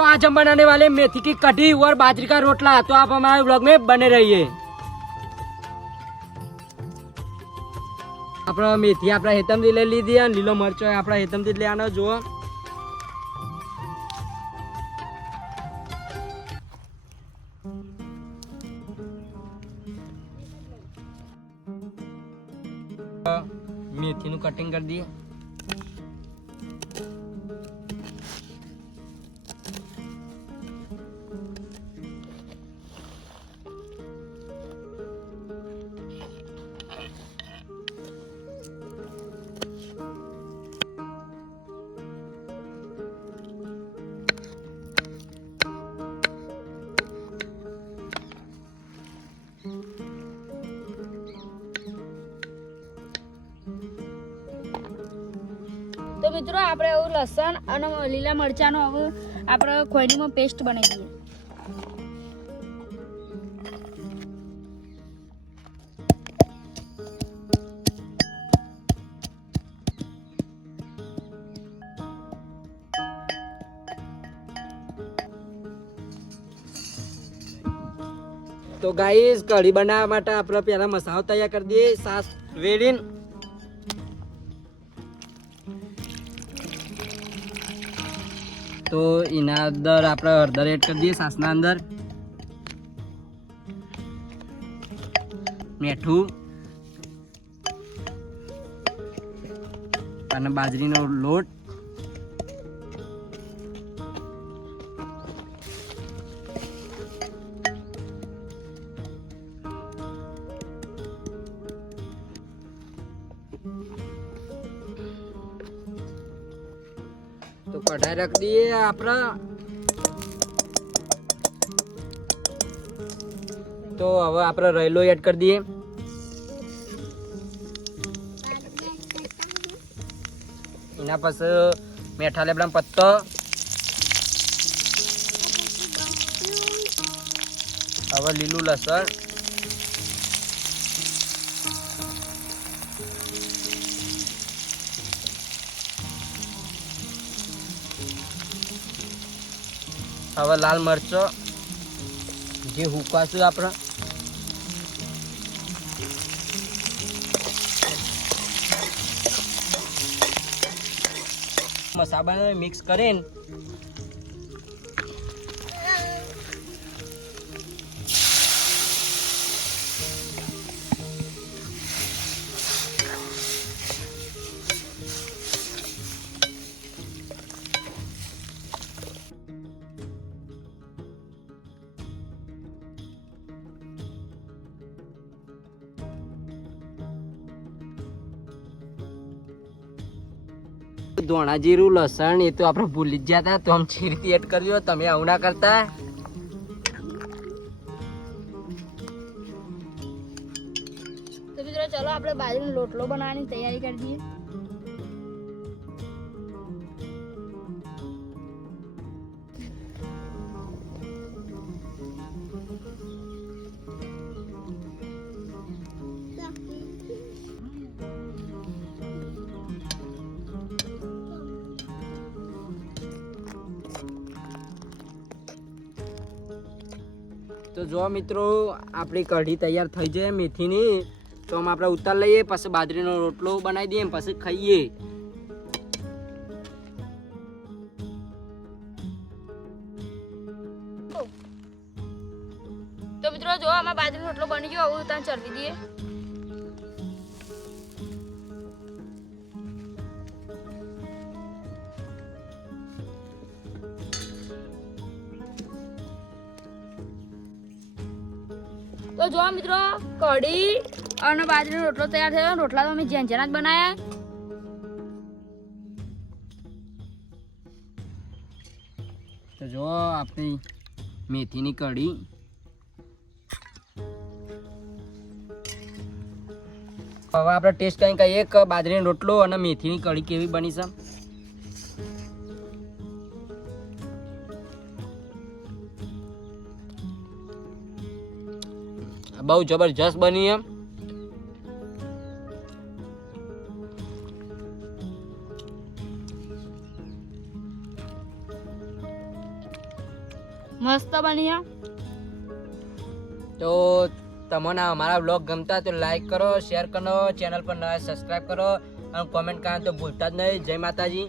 तो आज हम बनाने वाले मेथी की कढ़ी और बाजरी का रोटला। तो आप हमारे ब्लॉग में बने रहिए। अपना मेथी अपना हेतम ले लीधी है, लीलो मरचो है अपना हेतम ले आना जो मेथी नु कटिंग कर दिए। तो मित्रों આપણે એવું લસણ અને લીલા મરચાંનો હવે આપણે ખોડીમાં પેસ્ટ બનાવી દઈએ। तो गाइस कढ़ी बनावा માટે આપણે પહેલા મસાલો તૈયાર કરી દઈએ। સાસ રેડીન तो इना अंदर આપણે હળદર એડ કરી દઈએ। સાસના અંદર મીઠું અને બાજરીનો લોટ तो कढ़ाई रख दिए अपना। तो अब अपना रेलो ऐड कर दिए। इना पास मेठा लेबड़ा पत्ता अब लीलू लसण હવે લાલ મરચો જે હુકાશું આપણે મસાલા મિક્સ કરીને धोना जीरु लसन ये तो आप भूल जाता तो हम छीरती ऐड कर दियो। तमे आવું ના કરતા। तो मित्रों चलो આપણે બાજરીનો રોટલો બનાવવાની તૈયારી કરી દઈએ। तो जो मित्रों अपनी कढ़ी तैयार थई जाए मेथी नी तो हम આપણે ઉતાર લઈએ। પછી બાજરીનો રોટલો બનાવી દઈએ પછી ખાઈએ। तो मित्रों जो हमारा बाजरीનો રોટલો બની ગયો હવે ઉતાર ચડવી દઈએ। तो जो मित्रों कढ़ी और बाजरीનો રોટલો तैयार થયો। રોટલા તો અમે ઝેંઝેના જ બનાયા। तो जो अपनी मेथी नी कढ़ी હવે આપણે ટેસ્ટ કરી કે એક બાજરીનો રોટલો અને મેથીની કઢી કેવી બની છે। बहुत जबरदस्त बनी है। મસ્ત બની હે. તો તમને અમારા બ્લોગ ગમતા તો લાઈક કરો, શેર કરો, ચેનલ પર નવા સબસ્ક્રાઈબ કરો અને કોમેન્ટ કરવાનું તો ભૂલતા જ નહીં. જય માતાજી.